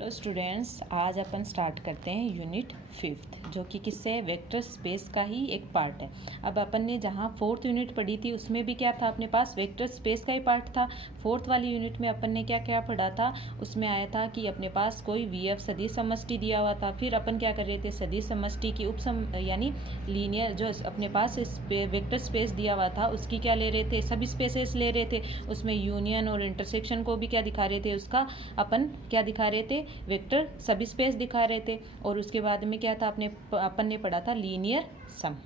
Hello students, आज अपन start करते हैं यूनिट 5th, जो कि किससे वेक्टर स्पेस का ही एक पार्ट है। अब अपन ने जहाँ 4th यूनिट पढ़ी थी उसमें भी क्या था, अपने पास वेक्टर स्पेस का ही पार्ट था। 4th वाली यूनिट में अपन ने क्या क्या पढ़ा था, उसमें आया था कि अपने पास कोई VF सदिश समष्टि दिया हुआ था। फिर अपन क्या कर रहे थे, सदिश समष्टि की यानी लीनियर जो अपने पास वेक्टर स्पेस दिया हुआ था उसकी क्या ले रहे थे, सभी स्पेसेस ले रहे थे। उसमें यूनियन और इंटरसेक्शन को भी क्या दिखा रहे थे, उसका अपन क्या दिखा रहे थे, वेक्टर सब स्पेस दिखा रहे थे। और उसके बाद में क्या था, अपन ने पढ़ा था लीनियर सम।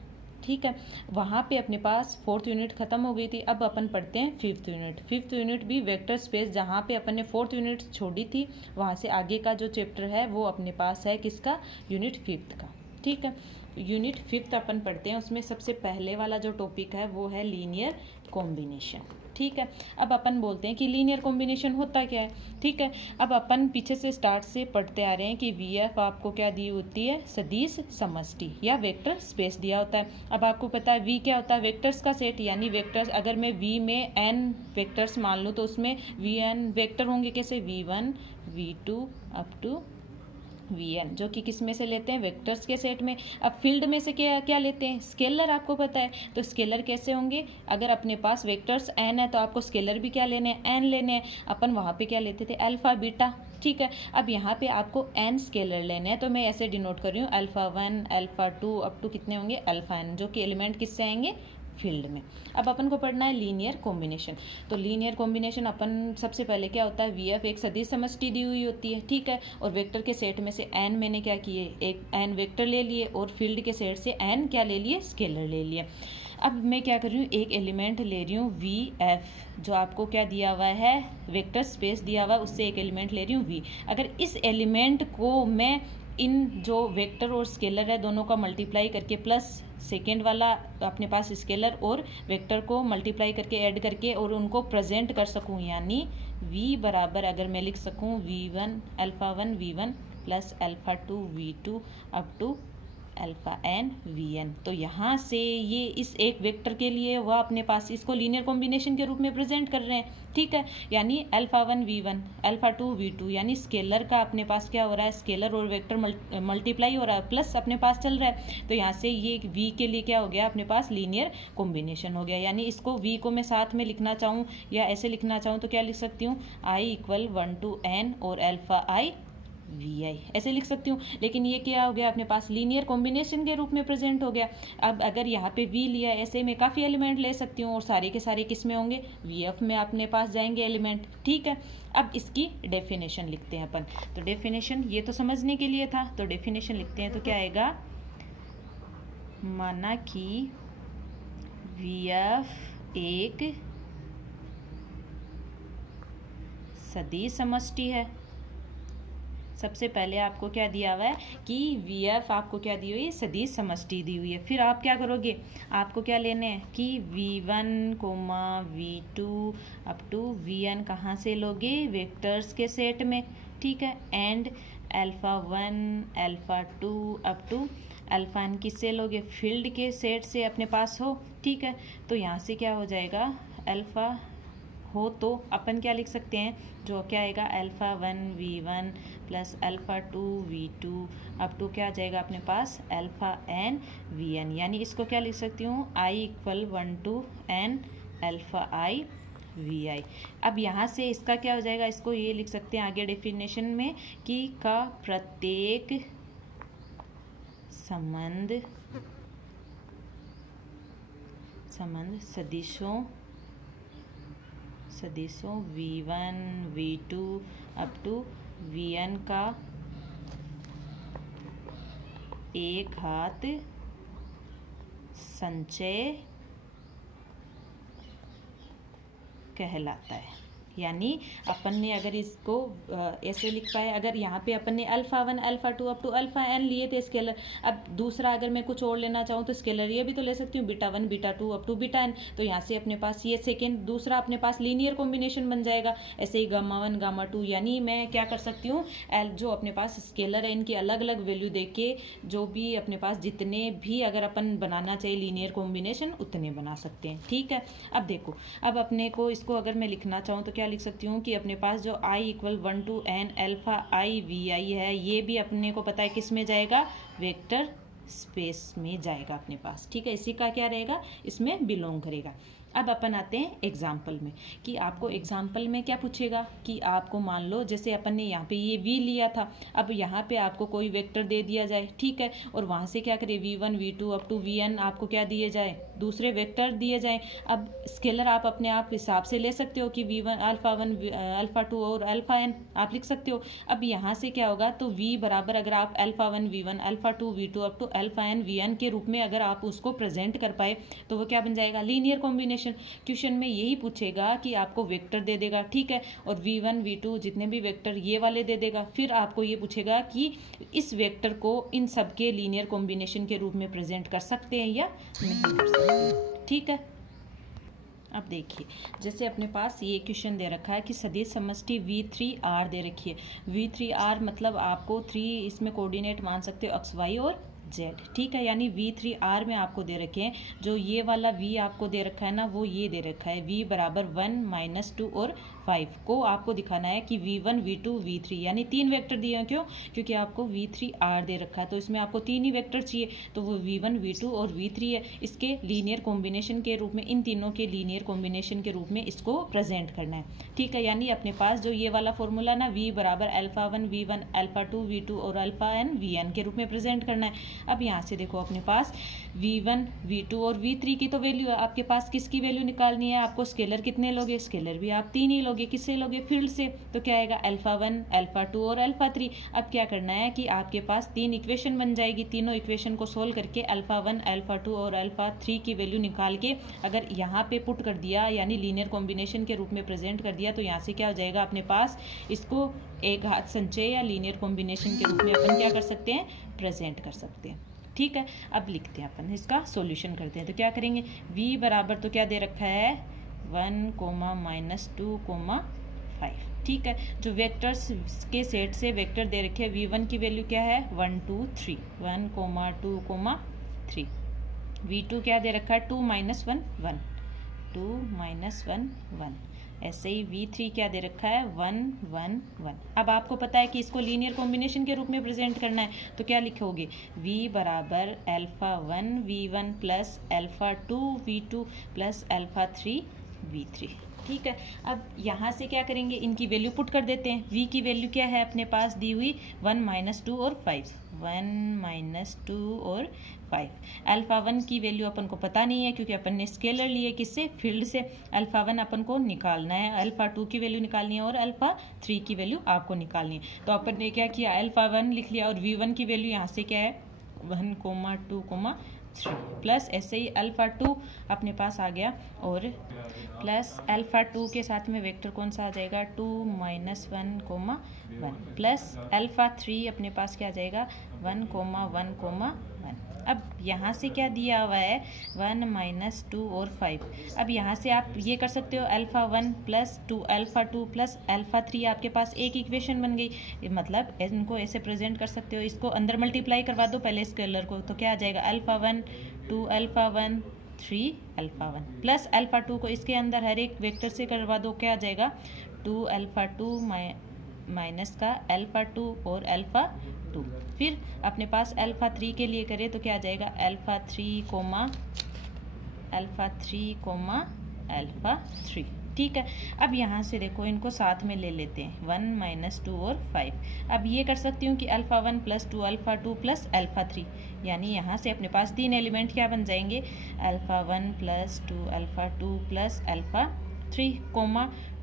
ठीक है, वहाँ पे अपने पास 4th यूनिट खत्म हो गई थी। अब अपन पढ़ते हैं 5th यूनिट। 5th यूनिट भी वेक्टर स्पेस, जहाँ पे अपन ने 4th यूनिट छोड़ी थी वहाँ से आगे का जो चैप्टर है वो अपने पास है किसका, यूनिट 5th का। ठीक है, यूनिट 5th अपन पढ़ते हैं। उसमें सबसे पहले वाला जो टॉपिक है वो है लीनियर कॉम्बिनेशन। ठीक है, अब अपन बोलते हैं कि लीनियर कॉम्बिनेशन होता क्या है। ठीक है, अब अपन पीछे से स्टार्ट से पढ़ते आ रहे हैं कि VF आपको क्या दी होती है, सदिश समष्टि या वेक्टर स्पेस दिया होता है। अब आपको पता है V क्या होता है, वेक्टर्स का सेट। यानी वेक्टर्स, अगर मैं V में n वेक्टर्स मान लूँ तो उसमें Vn वेक्टर होंगे कैसे, V1 V2 up to Vn, जो कि किस में से लेते हैं, वेक्टर्स के सेट में। अब फील्ड में से क्या क्या लेते हैं, स्केलर। आपको पता है तो स्केलर कैसे होंगे, अगर अपने पास वेक्टर्स n है तो आपको स्केलर भी क्या लेने हैं, n लेने हैं। अपन वहाँ पे क्या लेते थे, अल्फा बीटा। ठीक है, अब यहाँ पे आपको n स्केलर लेने हैं तो मैं ऐसे डिनोट कर रही हूँ, अल्फा 1 अल्फा 2 अप टू कितने होंगे, अल्फा n, जो कि एलिमेंट किससे आएंगे, फील्ड में। अब अपन को पढ़ना है लीनियर कॉम्बिनेशन। तो लीनियर कॉम्बिनेशन अपन सबसे पहले क्या होता है, VF एक सदिश समष्टि दी हुई होती है। ठीक है, और वेक्टर के सेट में से n मैंने क्या किए, एक n वेक्टर ले लिए और फील्ड के सेट से n क्या ले लिए, स्केलर ले लिए। अब मैं क्या कर रही हूँ, एक एलिमेंट ले रही हूँ VF, जो आपको क्या दिया हुआ है, वेक्टर स्पेस दिया हुआ है, उससे एक एलिमेंट ले रही हूँ V। अगर इस एलिमेंट को मैं इन जो वेक्टर और स्केलर है दोनों का मल्टीप्लाई करके, प्लस सेकेंड वाला अपने पास स्केलर और वेक्टर को मल्टीप्लाई करके ऐड करके और उनको प्रेजेंट कर सकूं, यानी V बराबर अगर मैं लिख सकूं V1 alpha 1 V1 plus alpha 2 V2 up to alpha n Vn। तो यहाँ से ये इस एक वेक्टर के लिए वह अपने पास इसको लीनियर कॉम्बिनेशन के रूप में प्रेजेंट कर रहे हैं। ठीक है, यानी अल्फा 1 V1 अल्फा 2 V2, यानी स्केलर का अपने पास क्या हो रहा है, स्केलर और वेक्टर मल्टीप्लाई हो रहा है, प्लस अपने पास चल रहा है। तो यहाँ से ये V के लिए क्या हो गया, अपने पास लीनियर कॉम्बिनेशन हो गया। यानी इसको V को मैं साथ में लिखना चाहूँ या ऐसे लिखना चाहूँ तो क्या लिख सकती हूँ, I इक्वल 1 to n और अल्फा I VI, ऐसे लिख सकती हूँ। लेकिन ये क्या हो गया, अपने पास लीनियर कॉम्बिनेशन के रूप में प्रेजेंट हो गया। अब अगर यहाँ पे V लिया, ऐसे में काफ़ी एलिमेंट ले सकती हूँ और सारे के सारे किस में होंगे, VF में अपने पास जाएंगे एलिमेंट। ठीक है, अब इसकी डेफिनेशन लिखते हैं अपन। तो डेफिनेशन ये तो समझने के लिए था, तो डेफिनेशन लिखते हैं तो क्या आएगा, माना कि VF एक सदिश समष्टि है। सबसे पहले आपको क्या दिया हुआ है कि VF आपको क्या दी हुई है, सदिश समष्टि दी हुई है। फिर आप क्या करोगे, आपको क्या लेने हैं कि V1 V2 up to Vn कहाँ से लोगे, वेक्टर्स के सेट में। ठीक है, and alpha 1 alpha 2 up to alpha n किससे लोगे, फील्ड के सेट से अपने पास हो। ठीक है, तो यहाँ से क्या हो जाएगा, अल्फा हो तो अपन क्या लिख सकते हैं, जो क्या आएगा, alpha 1 V1 plus alpha 2 V2 up to क्या आ जाएगा अपने पास, अल्फा n Vn। यानी इसको क्या लिख सकती हूँ, I equal 1 to n alpha I VI। अब यहाँ से इसका क्या हो जाएगा, इसको ये लिख सकते हैं आगे डेफिनेशन में कि का प्रत्येक संबंध सदिशों V1 V2 up to Vn का एक घात संचय कहलाता है। यानी अपन ने अगर इसको ऐसे लिख पाए, अगर यहाँ पे अपन ने alpha 1 alpha 2 up to alpha n लिए थे स्केलर। अब दूसरा अगर मैं कुछ और लेना चाहूँ तो स्केलर ये भी तो ले सकती हूँ, beta 1 beta 2 up to beta n। तो यहाँ से अपने पास ये सेकेंड दूसरा अपने पास लीनियर कॉम्बिनेशन बन जाएगा। ऐसे ही गामा 1 गामा 2, यानी मैं क्या कर सकती हूँ, जो अपने पास स्केलर है इनकी अलग अलग वैल्यू दे के जो भी अपने पास जितने भी अगर अपन बनाना चाहिए लीनियर कॉम्बिनेशन उतने बना सकते हैं। ठीक है, अब देखो, अब अपने को इसको अगर मैं लिखना चाहूँ तो क्या क्या लिख सकती हूँ कि अपने पास जो i equal 1 to n alpha i v i है, ये भी अपने को पता है किस में जाएगा, वेक्टर स्पेस में जाएगा अपने पास। ठीक है, इसी का क्या रहेगा, इसमें बिलोंग करेगा। अब अपन आते हैं एग्जाम्पल में कि आपको एग्जाम्पल में क्या पूछेगा कि आपको मान लो जैसे अपन ने यहाँ पे ये v लिया था, अब यहाँ पे आपको कोई वेक्टर दे दिया जाए, ठीक है, और वहाँ से क्या करें v1 v2 up to vn आपको क्या दिए जाए, दूसरे वेक्टर दिए जाए। अब स्केलर आप अपने आप हिसाब से ले सकते हो कि v1 अल्फा 1 अल्फा 2 और अल्फा n आप लिख सकते हो। अब यहाँ से क्या होगा, तो v बराबर अगर आप alpha 1 v1 alpha 2 v2 up to alpha n vn के रूप में अगर आप उसको प्रेजेंट कर पाए तो वो क्या बन जाएगा, लीनियर कॉम्बिनेशन। क्वेश्चन में यही पूछेगा कि आपको वेक्टर दे देगा, ठीक है, और v1 v2 जितने भी वेक्टर ये वाले दे देगा, फिर आपको ये पूछेगा कि इस वेक्टर को इन सब के लीनियर कॉम्बिनेशन के रूप में प्रेजेंट कर सकते हैं या नहीं कर सकते। ठीक है, अब देखिए जैसे अपने पास ये क्वेश्चन दे रखा है कि सदिश समष्टि v3r दे रखी है। v3r मतलब आपको 3 इसमें कोऑर्डिनेट मान सकते हो x y और z, ठीक है, यानी v3r में आपको दे रखे हैं, जो ये वाला v आपको दे रखा है ना, वो ये दे रखा है v बराबर 1 -2 और 5 को आपको दिखाना है कि v1 v2 v3 यानी 3 वेक्टर दिए हैं। क्यों, क्योंकि आपको v3r दे रखा है, तो इसमें आपको 3 ही वेक्टर चाहिए, तो वो v1 v2 और v3 है। इसके लीनियर कॉम्बिनेशन के रूप में, इन तीनों के लीनियर कॉम्बिनेशन के रूप में इसको प्रेजेंट करना है। ठीक है, यानी अपने पास जो ये वाला फॉर्मूला ना, v बराबर अल्फा 1 v1 अल्फा 2 v2 और अल्फा n vn के रूप में प्रेजेंट करना है। अब यहाँ से देखो अपने पास v1 v2 और v3 की तो वैल्यू है, आपके पास किसकी वैल्यू निकालनी है, आपको स्केलर कितने लोगे, स्केलर भी आप 3 ही लोगे, किससे लोगे, फील्ड से, तो क्या आएगा अल्फा 1 अल्फा 2 और अल्फा 3। अब क्या करना है कि आपके पास 3 इक्वेशन बन जाएगी, तीनों इक्वेशन को सोल्व करके अल्फा 1 अल्फा 2 और अल्फा 3 की वैल्यू निकाल के अगर यहाँ पे पुट कर दिया, यानी लीनियर कॉम्बिनेशन के रूप में प्रेजेंट कर दिया, तो यहाँ से क्या हो जाएगा अपने पास, इसको एक घात संचय या लीनियर कॉम्बिनेशन के रूप में अपन क्या कर सकते हैं, प्रेजेंट कर सकते हैं। ठीक है, अब लिखते हैं अपन इसका सॉल्यूशन करते हैं। तो क्या करेंगे, v बराबर तो क्या दे रखा है 1 -2 5, ठीक है, जो वेक्टर्स के सेट से वेक्टर दे रखे हैं, v1 की वैल्यू क्या है 1 2 3 1 2 3, v2 क्या दे रखा है 2 -1 1 2 -1 1, ऐसे ही v3 क्या दे रखा है 1 1 1। अब आपको पता है कि इसको लीनियर कॉम्बिनेशन के रूप में प्रेजेंट करना है, तो क्या लिखोगे, v बराबर alpha 1 v1 plus alpha 2 v2 plus alpha 3 v3। ठीक है, अब यहाँ से क्या करेंगे, इनकी वैल्यू पुट कर देते हैं। v की वैल्यू क्या है अपने पास दी हुई 1 -2 और 5, 1 -2 और 5। अल्फा 1 की वैल्यू अपन को पता नहीं है क्योंकि अपन ने स्केलर लिए, किससे, फील्ड से। अल्फा 1 अपन को निकालना है, अल्फा 2 की वैल्यू निकालनी है और अल्फा 3 की वैल्यू आपको निकालनी है। तो अपन ने क्या किया, अल्फा 1 लिख लिया और v1 की वैल्यू यहाँ से क्या है 1 2 3 प्लस ऐसे ही अल्फा 2 अपने पास आ गया और प्लस अल्फा 2 के साथ में वेक्टर कौन सा आ जाएगा 2 -1 1 प्लस अल्फा 3 अपने पास क्या आ जाएगा 1 1 1। अब यहाँ से क्या दिया हुआ है 1 -2 और 5। अब यहाँ से आप ये कर सकते हो alpha 1 plus 2 alpha 2 plus alpha 3, आपके पास एक इक्वेशन बन गई, मतलब इनको ऐसे प्रेजेंट कर सकते हो। इसको अंदर मल्टीप्लाई करवा दो पहले स्केलर को, तो क्या आ जाएगा alpha 1 2 alpha 1 3 alpha 1 plus alpha 2 को इसके अंदर हर एक वेक्टर से करवा दो, क्या आ जाएगा 2 अल्फा 2 माइनस का अल्फा 2 और अल्फा 2। फिर अपने पास अल्फा 3 के लिए करें तो क्या आ जाएगा अल्फा 3 अल्फा 3। ठीक है, अब यहाँ से देखो इनको साथ में ले लेते हैं 1 -2 और 5। अब ये कर सकती हूँ कि alpha 1 plus 2 alpha 2 plus alpha 3, यानी यहाँ से अपने पास 3 एलिमेंट क्या बन जाएंगे alpha 1 plus 2 alpha 2 plus alpha 3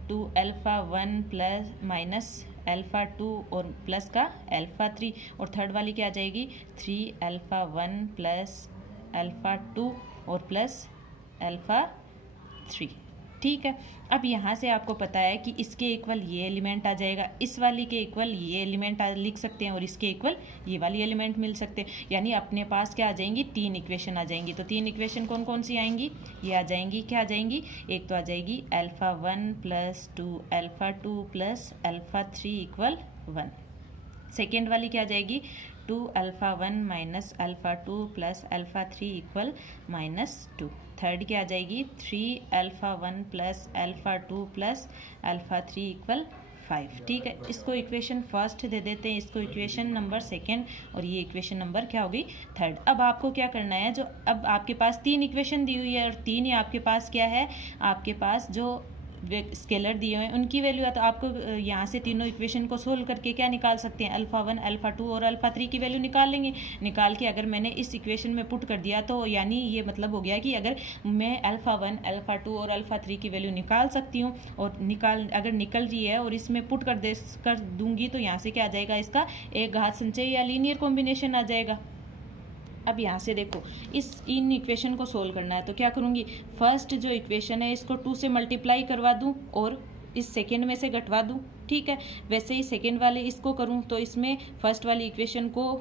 2 alpha 1 plus minus alpha 2 और प्लस का अल्फा 3, और थर्ड वाली क्या आ जाएगी 3 अल्फा 1 प्लस अल्फा 2 और प्लस अल्फा 3। ठीक है, अब यहाँ से आपको पता है कि इसके इक्वल ये एलिमेंट आ जाएगा, इस वाली के इक्वल ये एलिमेंट लिख सकते हैं और इसके इक्वल ये वाली एलिमेंट मिल सकते हैं, यानी अपने पास क्या आ जाएंगी 3 इक्वेशन आ जाएंगी। तो 3 इक्वेशन कौन कौन सी आएंगी, ये आ जाएंगी, क्या आ जाएंगी, एक तो आ जाएगी alpha 1 plus 2 alpha 2 plus alpha 3 equal 1, second वाली क्या आ जाएगी, 2 alpha 1 minus alpha 2 plus alpha 3 equal -2। Third क्या आ जाएगी, 3 alpha 1 plus alpha 2 plus alpha 3 equal 5। ठीक है, इसको इक्वेशन फर्स्ट दे देते हैं, इसको इक्वेशन नंबर सेकेंड, और ये इक्वेशन नंबर क्या होगी, थर्ड। अब आपको क्या करना है, जो अब आपके पास 3 इक्वेशन दी हुई है और 3 ही आपके पास क्या है, आपके पास जो स्केलर दिए हुए हैं उनकी वैल्यू है, तो आपको यहाँ से तीनों इक्वेशन को सोल्व करके क्या निकाल सकते हैं, अल्फ़ा 1 अल्फ़ा 2 और अल्फ़ा 3 की वैल्यू निकाल लेंगे। निकाल के अगर मैंने इस इक्वेशन में पुट कर दिया तो यानी ये मतलब हो गया कि अगर मैं अल्फ़ा 1 अल्फ़ा 2 और अल्फ़ा 3 की वैल्यू निकाल सकती हूँ, और अगर निकल रही है और इसमें पुट कर दूंगी तो यहाँ से क्या आ जाएगा, इसका एक घात संचय या लीनियर कॉम्बिनेशन आ जाएगा। अब यहाँ से देखो, इन इक्वेशन को सोल्व करना है तो क्या करूँगी, फर्स्ट जो इक्वेशन है इसको 2 से मल्टीप्लाई करवा दूँ और इस सेकेंड में से घटवा दूँ। ठीक है, वैसे ही सेकेंड वाले इसको करूँ तो इसमें फर्स्ट वाली इक्वेशन को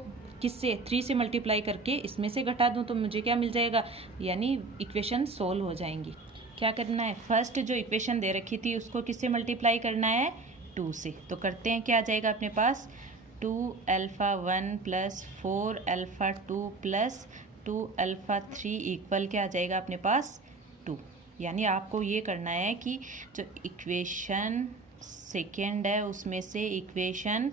किससे, 3 से मल्टीप्लाई करके इसमें से घटा दूँ तो मुझे क्या मिल जाएगा, यानी इक्वेशन सोल्व हो जाएंगी। क्या करना है, फर्स्ट जो इक्वेशन दे रखी थी उसको किससे मल्टीप्लाई करना है, 2 से। तो करते हैं, क्या आ जाएगा अपने पास, 2 alpha 1 plus 4 alpha 2 plus 2 alpha 3 equal क्या आ जाएगा अपने पास, 2। यानी आपको ये करना है कि जो इक्वेशन सेकेंड है उसमें से इक्वेशन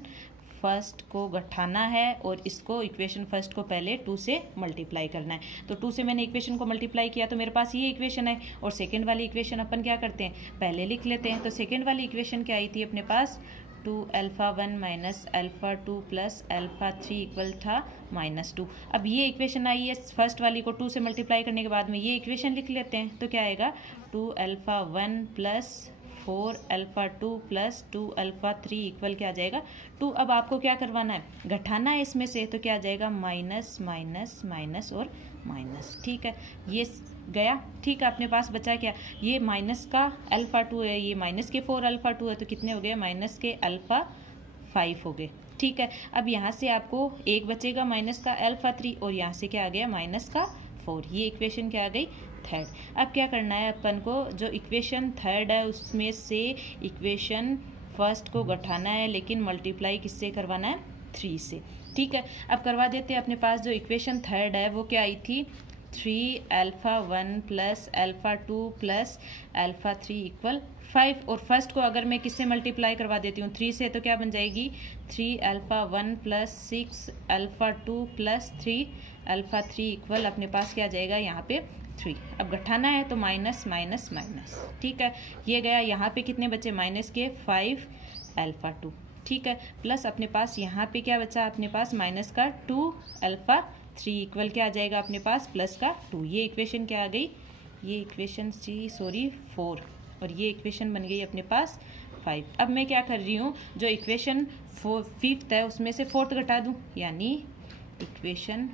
फर्स्ट को घटाना है और इसको इक्वेशन फर्स्ट को पहले 2 से मल्टीप्लाई करना है। तो 2 से मैंने इक्वेशन को मल्टीप्लाई किया तो मेरे पास ये इक्वेशन है, और सेकेंड वाली इक्वेशन अपन क्या करते हैं, पहले लिख लेते हैं। तो सेकेंड वाली इक्वेशन क्या आई थी अपने पास, 2 alpha 1 minus alpha 2 plus alpha 3 equal था -2। अब ये इक्वेशन आई है, फर्स्ट वाली को 2 से मल्टीप्लाई करने के बाद में ये इक्वेशन लिख लेते हैं, तो क्या आएगा, 2 alpha 1 plus 4 alpha 2 plus 2 alpha 3 equal क्या आ जाएगा, 2। अब आपको क्या करवाना है, घटाना है इसमें से, तो क्या आ जाएगा, माइनस माइनस माइनस और माइनस। ठीक है, ये गया। ठीक है, अपने पास बचा क्या, ये माइनस का अल्फ़ा 2 है, ये माइनस के 4 अल्फ़ा 2 है, तो कितने हो गए, माइनस के अल्फ़ा 5 हो गए। ठीक है, अब यहाँ से आपको एक बचेगा माइनस का अल्फ़ा 3 और यहाँ से क्या आ गया, माइनस का 4। ये इक्वेशन क्या आ गई, थर्ड। अब क्या करना है अपन को, जो इक्वेशन थर्ड है उसमें से इक्वेशन फर्स्ट को घटाना है, लेकिन मल्टीप्लाई किससे करवाना है, 3 से। ठीक है, अब करवा देते हैं। अपने पास जो इक्वेशन थर्ड है वो क्या आई थी, 3 alpha 1 plus alpha 2 plus alpha 3 equal 5, और फर्स्ट को अगर मैं किससे मल्टीप्लाई करवा देती हूँ, 3 से, तो क्या बन जाएगी, 3 alpha 1 plus 6 alpha 2 plus 3 alpha 3 equal अपने पास क्या आ जाएगा, यहाँ पे 3। अब घटाना है तो माइनस माइनस माइनस। ठीक है, ये गया, यहाँ पे कितने बचे, माइनस के 5 अल्फ़ा 2। ठीक है, प्लस अपने पास यहाँ पे क्या बचा, अपने पास माइनस का 2 अल्फ़ा 3 इक्वल क्या आ जाएगा अपने पास, प्लस का 2। ये इक्वेशन क्या आ गई, ये इक्वेशन 4, और ये इक्वेशन बन गई अपने पास 5। अब मैं क्या कर रही हूँ, जो इक्वेशन फिफ्थ है उसमें से फोर्थ घटा दूँ, यानी equation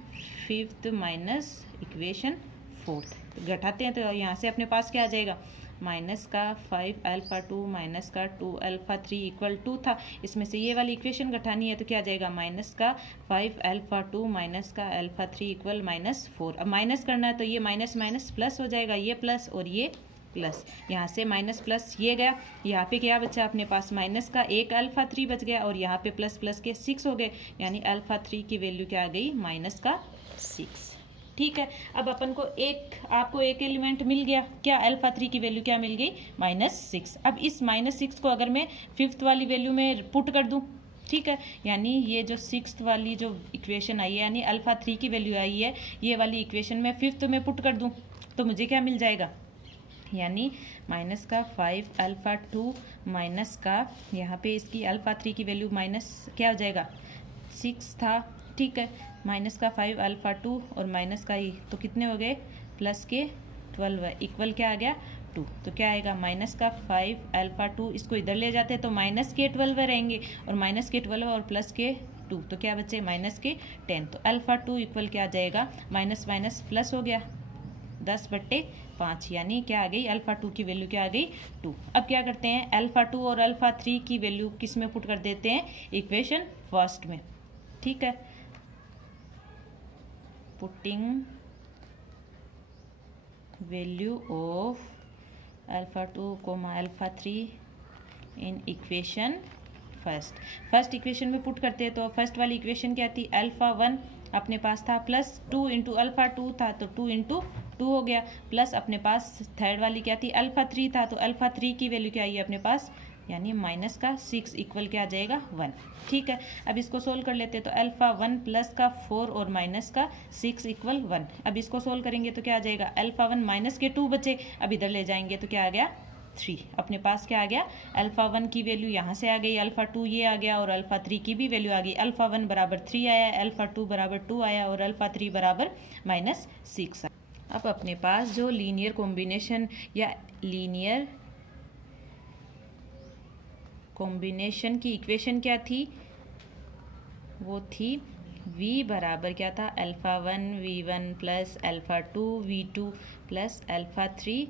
fifth minus equation fourth घटाते हैं तो यहाँ से अपने पास क्या आ जाएगा, माइनस का 5 अल्फ़ा 2 माइनस का 2 अल्फ़ा 3 इक्वल 2 था। इसमें से ये वाली इक्वेशन घटानी है तो क्या आ जाएगा, माइनस का 5 अल्फ़ा 2 माइनस का अल्फ़ा 3 इक्वल -4। अब माइनस करना है तो ये माइनस माइनस प्लस हो जाएगा, ये प्लस और ये प्लस, यहाँ से माइनस प्लस ये गया, यहाँ पे क्या बचा अपने पास, माइनस का 1 अल्फ़ा 3 बच गया, और यहाँ पे प्लस प्लस के 6 हो गए, यानी अल्फ़ा 3 की वैल्यू क्या आ गई, माइनस का 6। ठीक है, अब अपन को आपको एक एलिमेंट मिल गया, क्या, अल्फ़ा 3 की वैल्यू क्या मिल गई, -6। अब इस -6 को अगर मैं फिफ्थ वाली वैल्यू में पुट कर दूँ, ठीक है, यानी ये जो सिक्स्थ वाली जो इक्वेशन आई है, यानी अल्फ़ा 3 की वैल्यू आई है, ये वाली इक्वेशन में फिफ्थ में पुट कर दूँ तो मुझे क्या मिल जाएगा, यानी माइनस का 5 अल्फ़ा 2 माइनस का, यहाँ पे इसकी अल्फ़ा 3 की वैल्यू माइनस क्या हो जाएगा, 6 था। ठीक है, माइनस का 5 अल्फ़ा 2 और माइनस का तो कितने हो गए, प्लस के 12 है, इक्वल क्या आ गया, 2। तो क्या आएगा, माइनस का 5 अल्फ़ा 2, इसको इधर ले जाते हैं तो माइनस के 12 रहेंगे, और माइनस के 12 और प्लस के 2, तो क्या बचे, माइनस के 10। तो अल्फ़ा 2 इक्वल क्या आ जाएगा, माइनस माइनस प्लस हो गया, 10/5, यानी क्या आ गई, अल्फ़ा 2 की वैल्यू क्या आ गई, 2। अब क्या करते हैं, अल्फ़ा 2 और अल्फ़ा 3 की वैल्यू किस में पुट कर देते हैं, इक्वेशन फर्स्ट में। ठीक है, putting value of alpha 2 alpha 3 in equation first equation में पुट करते हैं तो फर्स्ट वाली इक्वेशन क्या थी, अल्फ़ा 1 अपने पास था प्लस 2 इंटू अल्फ़ा 2 था तो 2 इंटू 2 हो गया, प्लस अपने पास थर्ड वाली क्या थी, अल्फ़ा 3 था तो अल्फ़ा 3 की वैल्यू क्या आई अपने पास, यानी माइनस का 6 इक्वल क्या आ जाएगा 1। ठीक है, अब इसको सोल्व कर लेते हैं तो अल्फ़ा 1 प्लस का 4 और माइनस का 6 इक्वल 1। अब इसको सोल्व करेंगे तो क्या आ जाएगा, अल्फ़ा 1 माइनस के 2 बचे, अब इधर ले जाएंगे तो क्या आ गया 3। अपने पास क्या आ गया, अल्फ़ा 1 की वैल्यू यहाँ से आ गई, अल्फ़ा 2 ये आ गया और अल्फ़ा 3 की भी वैल्यू आ गई। अल्फ़ा 1 बराबर 3 आया, अल्फ़ा 2 बराबर 2 आया और अल्फ़ा 3 बराबर -6 आया। अब अपने पास जो लीनियर कॉम्बिनेशन या लीनियर कॉम्बिनेशन की इक्वेशन क्या थी, वो थी v बराबर क्या था, alpha 1 v1 plus alpha 2 v2 plus alpha 3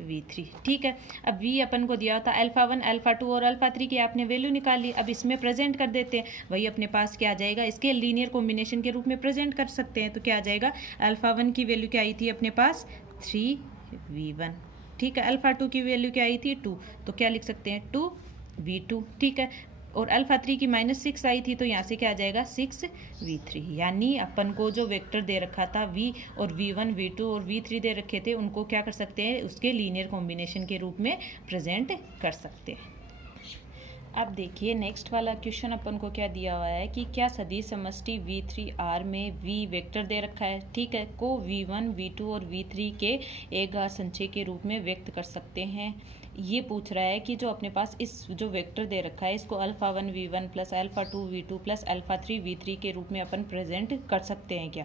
v3। ठीक है, अब v अपन को दिया था अल्फ़ा 1 अल्फ़ा 2 और अल्फ़ा 3 की आपने वैल्यू निकाल ली, अब इसमें प्रेजेंट कर देते हैं, वही अपने पास क्या आ जाएगा, इसके लीनियर कॉम्बिनेशन के रूप में प्रेजेंट कर सकते हैं तो क्या आ जाएगा, अल्फ़ा 1 की वैल्यू क्या आई थी अपने पास 3v1। ठीक है, अल्फ़ा 2 की वैल्यू क्या आई थी 2, तो क्या लिख सकते हैं 2v2। ठीक है, और अल्फ़ा 3 की -6 आई थी तो यहाँ से क्या आ जाएगा 6v3। यानी अपन को जो वेक्टर दे रखा था v और v1 v2 और v3 दे रखे थे, उनको क्या कर सकते हैं, उसके लीनियर कॉम्बिनेशन के रूप में प्रेजेंट कर सकते हैं। अब देखिए नेक्स्ट वाला क्वेश्चन अपन को क्या दिया हुआ है कि क्या सदिश समष्टि v3r में v वेक्टर दे रखा है, ठीक है, को v1 v2 और v3 के एक घात संचय के रूप में व्यक्त कर सकते हैं। ये पूछ रहा है कि जो अपने पास इस जो वेक्टर दे रखा है इसको alpha 1 v1 plus alpha 2 v2 plus alpha 3 v3 के रूप में अपन प्रेजेंट कर सकते हैं क्या।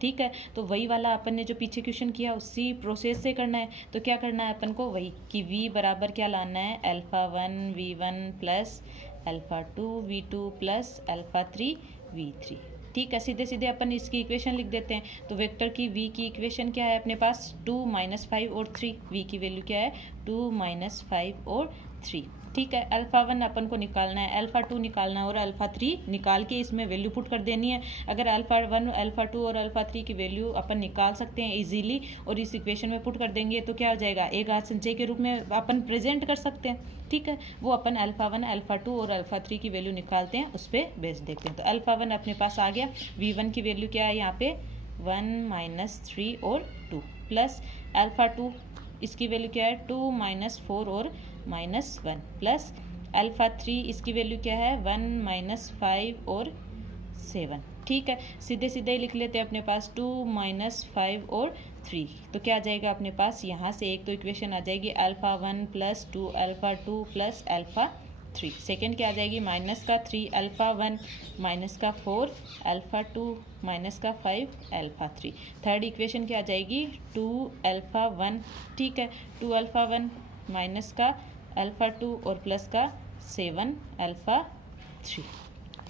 ठीक है, तो वही वाला अपन ने जो पीछे क्वेश्चन किया उसी प्रोसेस से करना है। तो क्या करना है अपन को, वही कि v बराबर क्या लाना है, alpha 1 v1 plus alpha 2 v2 plus alpha 3 v3। ठीक है, सीधे सीधे अपन इसकी इक्वेशन लिख देते हैं। तो वेक्टर की v की इक्वेशन क्या है अपने पास, 2 -5 और 3। v की वैल्यू क्या है 2 -5 और 3। ठीक है, अल्फ़ा 1 अपन को निकालना है, अल्फ़ा 2 निकालना है और अल्फ़ा 3 निकाल के इसमें वैल्यू पुट कर देनी है। अगर अल्फ़ा 1 अल्फ़ा 2 और अल्फ़ा 3 की वैल्यू अपन निकाल सकते हैं इजीली और इस इक्वेशन में पुट कर देंगे तो क्या हो जाएगा, एक घात संचय के रूप में अपन प्रेजेंट कर सकते हैं। ठीक है, वो अपन अल्फ़ा 1 अल्फ़ा 2 और अल्फ़ा 3 की वैल्यू निकालते हैं, उस पर बेस देखते हैं। तो अल्फ़ा 1 अपने पास आ गया, v1 की वैल्यू क्या है यहाँ पे 1 -3 और 2 प्लस अल्फ़ा 2 इसकी वैल्यू क्या है 2 -4 और -1 प्लस अल्फ़ा 3 इसकी वैल्यू क्या है 1 -5 और 7। ठीक है, सीधे सीधे ही लिख लेते हैं अपने पास 2 -5 और 3। तो क्या आ जाएगा अपने पास, यहाँ से एक तो इक्वेशन आ जाएगी alpha 1 plus 2 alpha 2 plus alpha 3। Second क्या आ जाएगी माइनस का 3 अल्फ़ा 1 माइनस का 4 अल्फ़ा 2 माइनस का 5 अल्फ़ा 3। थर्ड इक्वेशन क्या आ जाएगी 2 अल्फ़ा 1। ठीक है, 2 अल्फ़ा 1 माइनस का अल्फ़ा 2 और प्लस का 7 अल्फ़ा 3।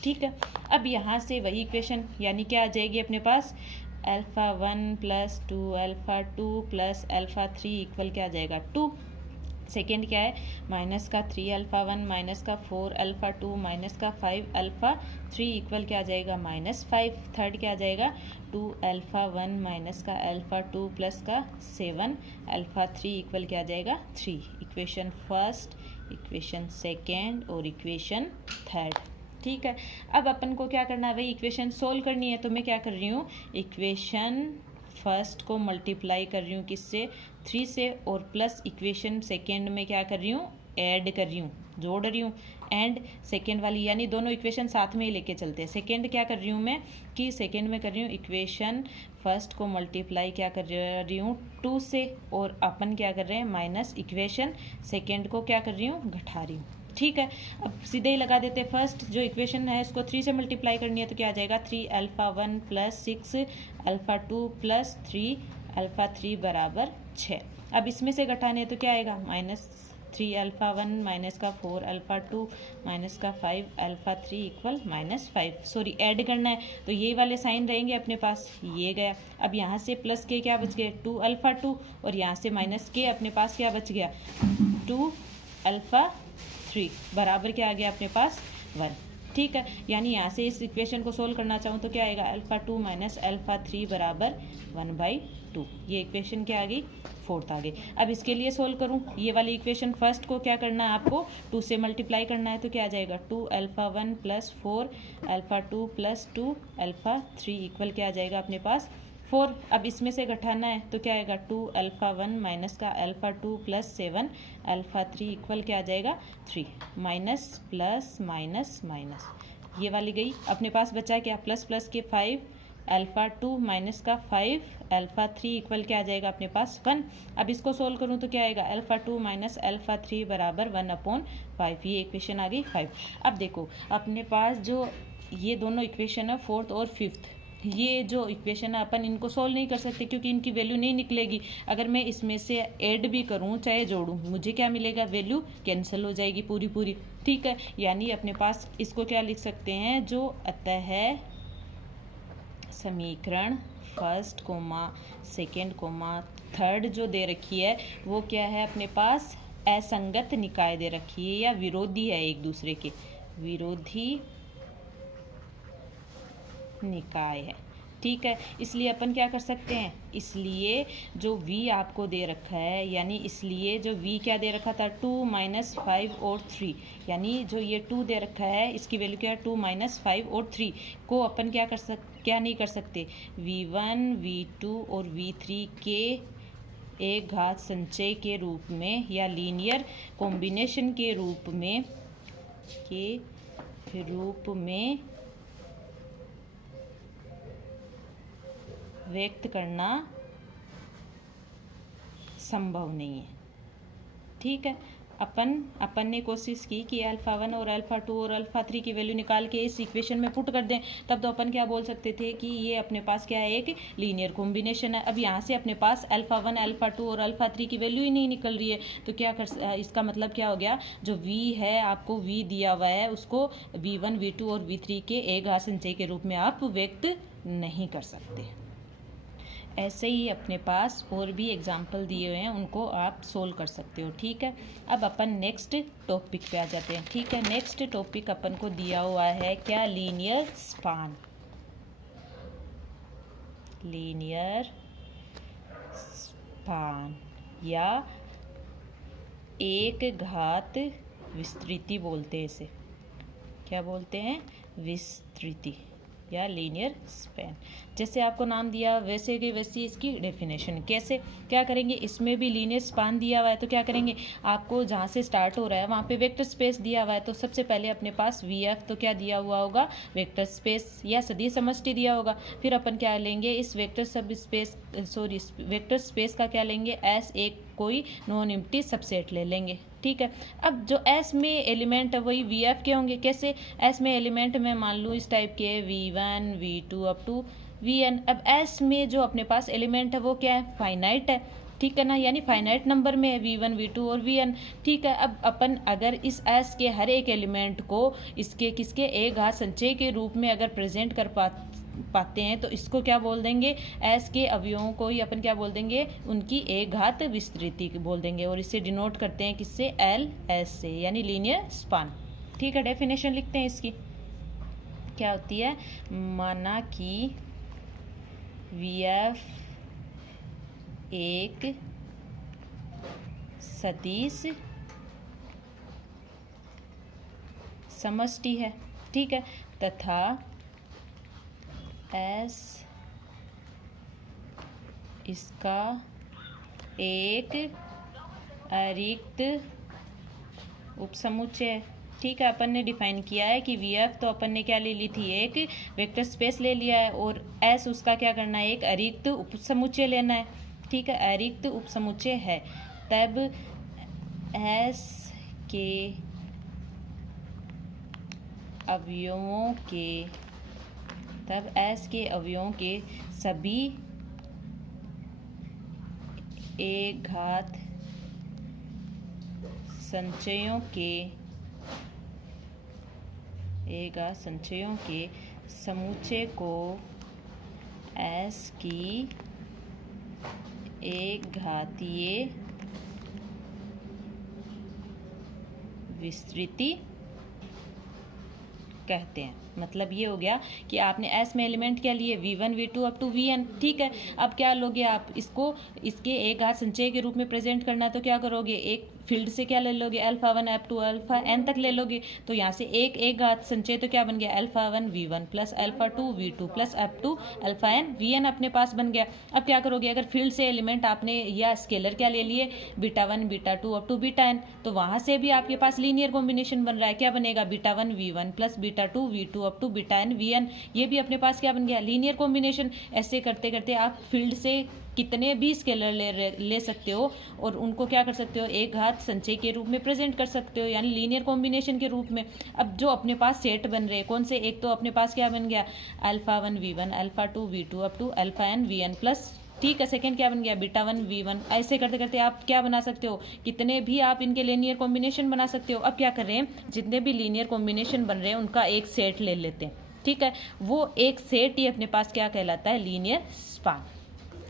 ठीक है, अब यहाँ से वही इक्वेशन यानी क्या आ जाएगी अपने पास alpha 1 plus 2 alpha 2 plus alpha 3 equal क्या आ जाएगा 2। सेकेंड क्या है माइनस का 3 अल्फ़ा 1 माइनस का 4 अल्फ़ा 2 माइनस का 5 अल्फ़ा 3 इक्वल क्या आ जाएगा -5। थर्ड क्या आ जाएगा 2 अल्फ़ा 1 माइनस का अल्फ़ा 2 प्लस का 7 अल्फ़ा 3 इक्वल क्या आ जाएगा 3। इक्वेशन फर्स्ट, इक्वेशन सेकेंड और इक्वेशन थर्ड। ठीक है, अब अपन को क्या करना है, वही इक्वेशन सोल्व करनी है। तो मैं क्या कर रही हूँ, इक्वेशन फर्स्ट को मल्टीप्लाई कर रही हूँ किससे 3 से और प्लस इक्वेशन सेकेंड में क्या कर रही हूँ ऐड कर रही हूँ, जोड़ रही हूँ। एंड सेकेंड वाली यानी दोनों इक्वेशन साथ में ही लेके चलते हैं। सेकेंड क्या कर रही हूँ मैं कि सेकेंड में कर रही हूँ इक्वेशन फर्स्ट को मल्टीप्लाई क्या कर रही हूँ 2 से और अपन क्या कर रहे हैं माइनस इक्वेशन सेकेंड को क्या कर रही हूँ घटा रही हूँ। ठीक है, अब सीधे ही लगा देते हैं। फर्स्ट जो इक्वेशन है इसको 3 से मल्टीप्लाई करनी है तो क्या आ जाएगा 3 alpha 1 plus 6 alpha 2 plus 3 alpha 3 बराबर 6। अब इसमें से घटाने तो क्या आएगा -3 अल्फ़ा 1 माइनस का 4 अल्फ़ा 2 माइनस का 5 अल्फ़ा 3 इक्वल -5। सॉरी ऐड करना है तो ये वाले साइन रहेंगे अपने पास, ये गया। अब यहाँ से प्लस के क्या बच गए 2 अल्फ़ा 2 और यहाँ से माइनस के अपने पास क्या बच गया 2 अल्फ़ा 3 बराबर क्या आ गया अपने पास 1। ठीक है, यानी यहाँ से इस इक्वेशन को सोल्व करना चाहूँ तो क्या आएगा, अल्फ़ा 2 माइनस अल्फ़ा 3 बराबर 1/2। ये इक्वेशन क्या आ गई, फोर्थ आ गई। अब इसके लिए सोल्व करूँ, ये वाली इक्वेशन फर्स्ट को क्या करना है, आपको 2 से मल्टीप्लाई करना है, तो क्या आ जाएगा 2 alpha 1 plus 4 alpha 2 plus 2 alpha 3 equal क्या आ जाएगा अपने पास 4। अब इसमें से घटाना है तो क्या आएगा 2 अल्फ़ा 1 माइनस का अल्फ़ा 2 प्लस 7 अल्फ़ा 3 इक्वल क्या आ जाएगा 3। माइनस प्लस माइनस माइनस, ये वाली गई। अपने पास बचा क्या, प्लस प्लस के 5 अल्फ़ा 2 माइनस का 5 अल्फ़ा 3 इक्वल क्या आ जाएगा अपने पास 1। अब इसको सोल्व करूँ तो क्या आएगा, अल्फ़ा 2 माइनस अल्फ़ा 3 बराबर 1/5। ये इक्वेशन आ गई 5। अब देखो अपने पास जो ये दोनों इक्वेशन है फोर्थ और फिफ्थ, ये जो इक्वेशन है अपन इनको सोल्व नहीं कर सकते क्योंकि इनकी वैल्यू नहीं निकलेगी। अगर मैं इसमें से ऐड भी करूँ चाहे जोड़ूँ, मुझे क्या मिलेगा, वैल्यू कैंसिल हो जाएगी पूरी पूरी। ठीक है, यानी अपने पास इसको क्या लिख सकते हैं, जो अतः समीकरण first comma second comma third जो दे रखी है वो क्या है, अपने पास असंगत निकाय दे रखी है या विरोधी है, एक दूसरे के विरोधी निकाय है। ठीक है, इसलिए अपन क्या कर सकते हैं, इसलिए जो v आपको दे रखा है, यानी इसलिए जो v क्या दे रखा था 2 माइनस 5 और 3, यानी जो ये 2 दे रखा है इसकी वैल्यू क्या है 2 माइनस 5 और 3 को अपन क्या नहीं कर सकते, v1 v2 और v3 के एक घात संचय के रूप में या लीनियर कॉम्बिनेशन के रूप में व्यक्त करना संभव नहीं है। ठीक है, अपन ने कोशिश की कि अल्फ़ा 1 और अल्फ़ा 2 और अल्फ़ा 3 की वैल्यू निकाल के इस इक्वेशन में पुट कर दें, तब तो अपन क्या बोल सकते थे कि ये अपने पास क्या है, एक लीनियर कॉम्बिनेशन है। अब यहाँ से अपने पास अल्फ़ा 1 अल्फ़ा 2 और अल्फ़ा 3 की वैल्यू ही नहीं निकल रही है, तो क्या इसका मतलब क्या हो गया, जो v है आपको v दिया हुआ है उसको v1 v2 और v3 के एक घात संचय के रूप में आप व्यक्त नहीं कर सकते। ऐसे ही अपने पास और भी एग्जाम्पल दिए हुए हैं, उनको आप सोल्व कर सकते हो। ठीक है, अब अपन नेक्स्ट टॉपिक पे आ जाते हैं। ठीक है, नेक्स्ट टॉपिक अपन को दिया हुआ है क्या, लीनियर स्पान। लीनियर स्पान या एक घात विस्तृति बोलते हैं इसे, क्या बोलते हैं, विस्तृति या लीनियर स्पैन। जैसे आपको नाम दिया वैसे कि वैसी इसकी डेफिनेशन। कैसे क्या करेंगे, इसमें भी लीनियर स्पान दिया हुआ है तो क्या करेंगे, आपको जहाँ से स्टार्ट हो रहा है वहाँ पे वेक्टर स्पेस दिया हुआ है, तो सबसे पहले अपने पास VF तो क्या दिया हुआ होगा, वेक्टर स्पेस या सदिश समष्टि दिया होगा। फिर अपन क्या लेंगे, इस वेक्टर स्पेस का क्या लेंगे, S एक कोई नॉन एम्प्टी सबसेट ले लेंगे। ठीक है, अब जो S में एलिमेंट है वही VF के होंगे। कैसे, S में एलिमेंट मैं मान लूँ इस टाइप के V1 V2 up to Vn। अब S में जो अपने पास एलिमेंट है वो क्या है, फाइनाइट है। ठीक है ना, यानी फाइनाइट नंबर में है V1 V2 और Vn। ठीक है, अब अपन अगर इस S के हर एक एलिमेंट को इसके किसके एक घात संचय के रूप में अगर प्रेजेंट कर पाते हैं तो इसको क्या बोल देंगे, S के अवयवों को ही अपन क्या बोल देंगे, उनकी एक घात विस्तृति बोल देंगे, और इसे डिनोट करते हैं किससे, LS से, यानी लीनियर स्पान। ठीक है, डेफिनेशन लिखते हैं इसकी, क्या होती है, माना कि VF एक सदिश समष्टि है। ठीक है, तथा S इसका एक अरिक्त उपसमुच्चय है। ठीक है, अपन ने डिफाइन किया है कि VF तो अपन ने क्या ले ली थी, एक वेक्टर स्पेस ले लिया है, और S उसका क्या करना है, एक अरिक्त उपसमुच्चय लेना है। ठीक है, अरिक्त उपसमुच्चय है, तब S के अवयवों के सभी एक घात संचयों के समुच्चय को S की एक घातीय विस्तृति कहते हैं। मतलब ये हो गया कि आपने एस में एलिमेंट क्या लिए, v1 v2 up to vn। ठीक है, अब क्या लोगे आप इसको, इसके एक घात संचय के रूप में प्रेजेंट करना है तो क्या करोगे, एक फील्ड से क्या ले लोगे, alpha 1 up to alpha n तक ले लोगे। तो यहाँ से एक घात संचय तो क्या बन गया, alpha 1 v1 plus alpha 2 v2 plus up to alpha n vn अपने पास बन गया। अब क्या करोगे, अगर फील्ड से एलिमेंट आपने या स्केलर क्या ले लिए, beta 1 beta 2 up to beta n, तो वहाँ से भी आपके पास लीनियर कॉम्बिनेशन बन रहा है। क्या बनेगा, beta 1 v1 plus beta 2 v2 up to beta n vn, ये भी अपने पास क्या बन गया, लीनियर कॉम्बिनेशन। ऐसे करते करते आप फील्ड से कितने भी स्केलर ले सकते हो और उनको क्या कर सकते हो, एक घात संचय के रूप में प्रेजेंट कर सकते हो, यानी लीनियर कॉम्बिनेशन के रूप में। अब जो अपने पास सेट बन रहे हैं कौन से, एक तो अपने पास क्या बन गया, alpha 1 v1 alpha 2 v2 up to alpha n vn plus, ठीक है, सेकंड क्या बन गया, बीटा 1 v1। ऐसे करते करते आप क्या बना सकते हो, कितने भी आप इनके लीनियर कॉम्बिनेशन बना सकते हो। अब क्या कर रहे हैं, जितने भी लीनियर कॉम्बिनेशन बन रहे हैं उनका एक सेट ले लेते हैं। ठीक है, वो एक सेट ही अपने पास क्या कहलाता है, लीनियर स्पान।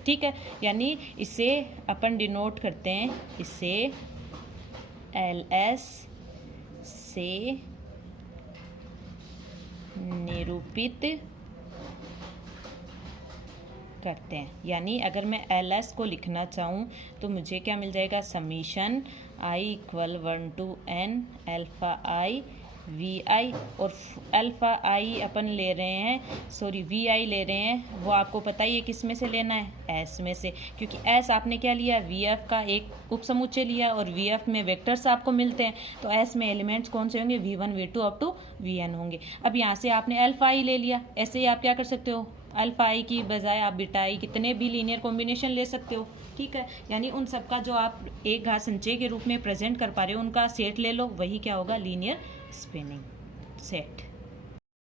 ठीक है, यानी इसे अपन डिनोट करते हैं, इसे LS से निरूपित करते हैं। यानी अगर मैं LS को लिखना चाहूँ तो मुझे क्या मिल जाएगा, summation I equal 1 to n alpha I vi, और अल्फा आई अपन ले रहे हैं, सॉरी vi ले रहे हैं, वो आपको पता ही है किस में से लेना है, s में से, क्योंकि s आपने क्या लिया, vf का एक उपसमुच्चय लिया और vf में वेक्टर्स आपको मिलते हैं, तो s में एलिमेंट्स कौन से होंगे, v1 v2 up to vn होंगे। अब यहाँ से आपने अल्फा आई ले लिया, ऐसे ही आप क्या कर सकते हो, अल्फा आई की बजाय आप बीटा आई कितने भी लीनियर कॉम्बिनेशन ले सकते हो। ठीक है, यानी उन सब का जो आप एक घात संचय के रूप में प्रेजेंट कर पा रहे हो उनका सेट ले लो, वही क्या होगा, लीनियर स्पिनिंग सेट।